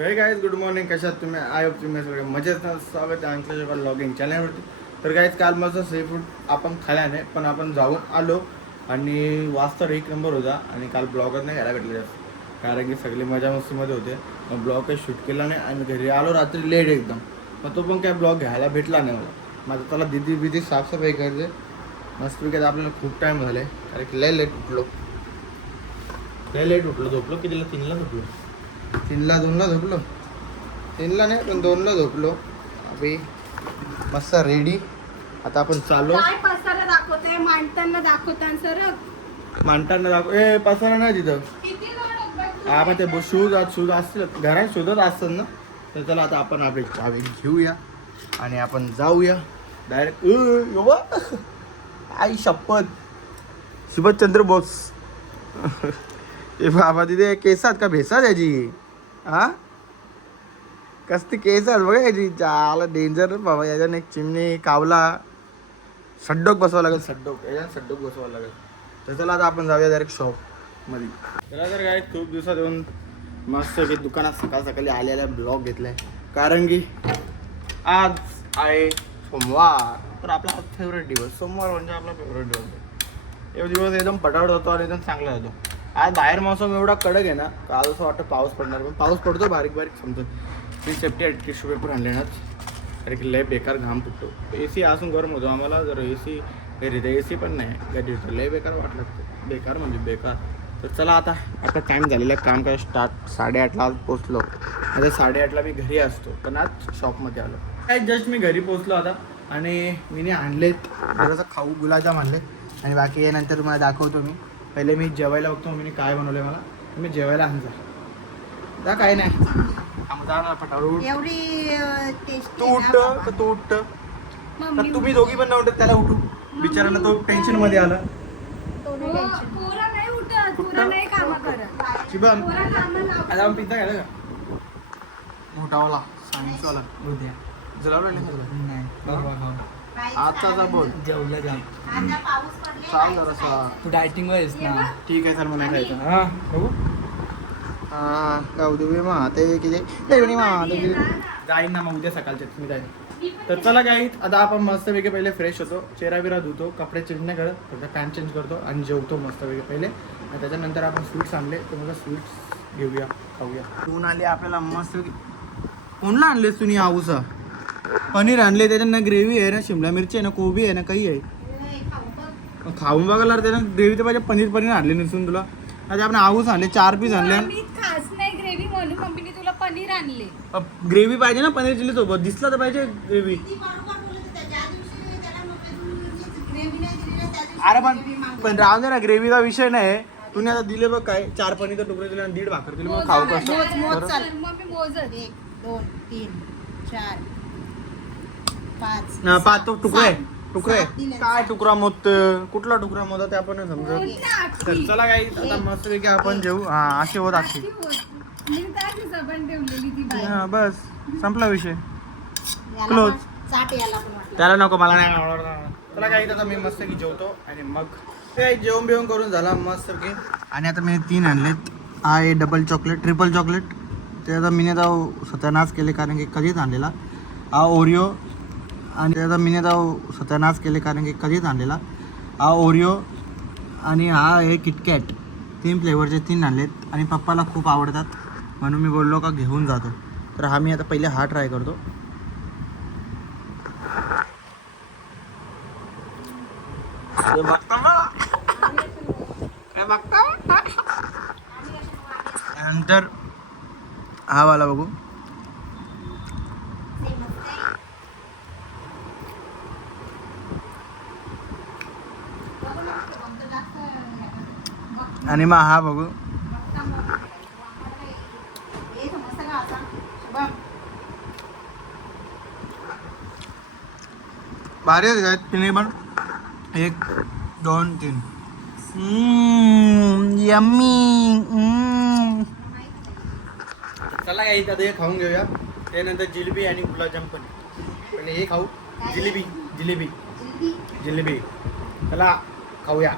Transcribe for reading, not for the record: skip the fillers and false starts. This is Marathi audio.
हे गाईज गुड मॉर्निंग. कशात तुम्ही? आय होप तुम्ही सगळे मजेत. स्वागत आहे आमच्या लॉगिंग चॅनलवरती. तर गाईज काल माझं सी फूड आपण खाल्याने पण आपण जाऊन आलो आणि वाजता एक नंबर होता आणि काल ब्लॉगच नाही घ्यायला भेटले जास्त, कारण की सगळे मजा मस्तीमध्ये होते. मग ब्लॉग काही शूट केला नाही आणि घरी आलो रात्री लेट एकदम. मग तो पण काय ब्लॉग घ्यायला भेटला नाही मला. माझं त्याला दिदी बिदी साफसफाई करते मस्तपैकी. आपल्याला खूप टाईम झाले कारण की लय लेट उठलो. झोपलो कितीला? 3ला झोपलो. 3ला 2ला झोपलो. 3ला नाही पण 2ला झोपलो. अभि मस्त रेडी. आता आपण चालू. काय पसारा दाखवते? मांडताना दाखवताना सर मांडताना दाखव. ए पसारा नाही तिथं. किती लोड हा मग ते शूज असतील घरात शोधत असतात ना. तर चला आता आपण आपली चावी घेऊया आणि आपण जाऊया डायरेक्ट. आई शपथ सुभाषचंद्र बोस. ए बाबा तिथे केसात का भेसात याची? हा कसती केसात बघा याची. चाला डेंजर बाबा. याच्यानं एक चिमणी कावला सड्डोक बसवावं लागेल. सड्डोक बसवावं लागेल. तर चला आता आपण जाऊया डायरेक्ट शॉपमध्ये. त्याला तर काय खूप दिवसात येऊन मस्त की दुकानात सकाळ सकाळी आलेला ब्लॉग घेतलाय, कारण की आज आहे सोमवार. तर आपला फेवरेट दिवस सोमवार म्हणजे आपला फेवरेट दिवस आहे. हे दिवस एकदम पटापट होतो आणि एकदम चांगला होतो. आज बाहेर मौसम एवढा कडक आहे ना, काल असं वाटतं पाऊस पडणार, पण पाऊस पडतो बारीक बारीक समजत. मी सेफ्टी टिश्यू पेपर आणलेनाच, कारण की लय बेकार घाम फुटतो. AC असून गरम होतो आम्हाला. जर AC घरी तर AC पण नाही घरी, तर लय बेकार वाटलं. बेकार म्हणजे बेकार. तर चला आता टाईम झालेला आहे. काम काय स्टार्ट 8:30ला आज पोचलो. आता 8:30ला मी घरी असतो, पण आज शॉपमध्ये आलो. काय जस्ट मी घरी पोचलो आता आणि मी आणलेत थोडंसं खाऊ, गुलाबजाम आणले आणि बाकी हे नंतर तुम्हाला दाखवतो. मी पहिले मी जेवायला बघतो मी काय बनवलं मला. मी जेवायला आणजा जा काय नाही फटाफट. एवढी टेस्टी तू उठ तर तुम्ही दोघी पण नव्हते त्याला उठू. बिचारांना तो टेन्शन मध्ये आला. पोरा नाही उठत, पोरा नाही काम करत. शिबम पोरा कामाला लावतात. आता आपण पिझ्झा खायला का? मोठावाला सायन्सवाला उद्या जलावला नाही आजचा बोल जेवलं जाम. आता पाऊस पडले. चाल जरासा. तू डायटिंग वर आहेस ना. ठीक आहे सर मला खायचं. हा बघू. हा गाऊ दे मा ते किती जाईन ना मग उद्या सकाळच्या तुम्ही जाईन. तर चला काय आता आपण मस्तपैकी पहिले फ्रेश होतो, चेहरा बिरा धुतो, कपडे चेंज नाही करत, फक्त पॅन्ट चेंज करतो आणि जेवतो मस्तपैकी पहिले. आणि त्याच्यानंतर आपण स्वीट्स आणले, तर मग स्वीट्स घेऊया खाऊया. तून आले आपल्याला मस्तपैकी. कोणला आणलेस तुम्ही? आऊसा पनीर आणले, त्याच्यानं ग्रेव्ही आहे ना, शिमला मिरची आहे ना, कोबी आहे ना, काही आहे. खाऊन बघायला त्यानं ग्रेव्ही तर पाहिजे. पनीर आणले नसून तुला. आता आपण आऊस आणले, 4 पीस आणले. खास नाही ग्रेव्ही म्हणून मम्मीने तुला पनीर आणले. ग्रेव्ही पाहिजे ना पनीर चिली सोबत. दिसला तर पाहिजे ग्रेव्ही. अरे पण राहून दे ना, ग्रेव्हीचा विषय नाही. तुम्ही आता दिले बघ काय 4 पनीरचे तुकडे दिले आणि 1.5 भाकर दिली. मग खाऊ कसं? मम्मी मोजत 1 2 3 4 5 5 तुकडे काय तुकडा मोत? कुठला तुकडा मोदा ते आपण समजत. तर चला काही आता मस्तपैकी आपण जेऊ. हा असे होत असे. हा बस संपला विषय. क्लोज. त्याला नको, मला नाही आवडणार. चला काही आता मी मस्त की जेवतो आणि मग ते जेवण बिवून करून झाला मस्त की. आणि आता मी 3 आणलेत. आहे डबल चॉकलेट, ट्रिपल चॉकलेट. ते आता मी आता सत्यानाश केले कारण की कधीच आणलेला. हा ओरिओ आणि त्याचा मी आता सत्यानाश केले कारण की कधीच आणलेला. हा ओरिओ आणि हा आहे किटकॅट. 3 फ्लेवरचे 3 आणलेत आणि पप्पाला खूप आवडतात म्हणून मी बोललो का घेऊन जातो. तर हा मी आता पहिले हा ट्राय करतो. नंतर हा वाला बघू. आणि मग हा बघू. भारी आहेत तिने पण. 1 2 3 यम्मी. चला काही आता हे खाऊन घेऊया. त्यानंतर जिलेबी आणि गुलाबजाम पण. पहिले हे खाऊ. जिलेबी चला खाऊया.